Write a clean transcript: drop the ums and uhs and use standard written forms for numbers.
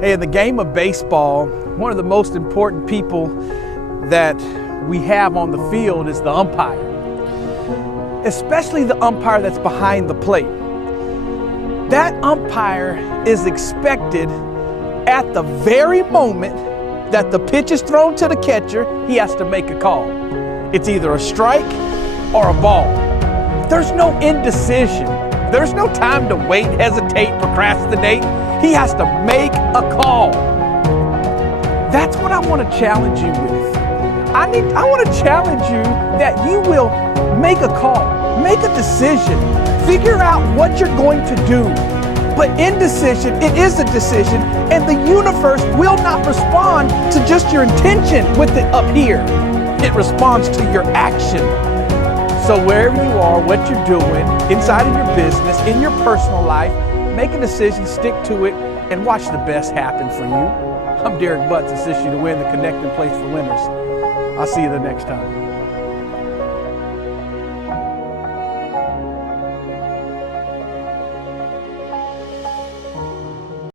Hey, in the game of baseball, one of the most important people that we have on the field is the umpire, especially the umpire that's behind the plate. That umpire is expected at the very moment that the pitch is thrown to the catcher, he has to make a call. It's either a strike or a ball. There's no indecision. There's no time to wait, hesitate, procrastinate. He has to make a call. That's what I want to challenge you with. I want to challenge you that you will make a call, make a decision, figure out what you're going to do. But indecision, it is a decision, and the universe will not respond to just your intention with it up here. It responds to your action. So wherever you are, what you're doing, inside of your business, in your personal life, make a decision, stick to it, and watch the best happen for you. I'm Derek Butts, assist you to win the Connecting Place for Winners. I'll see you the next time.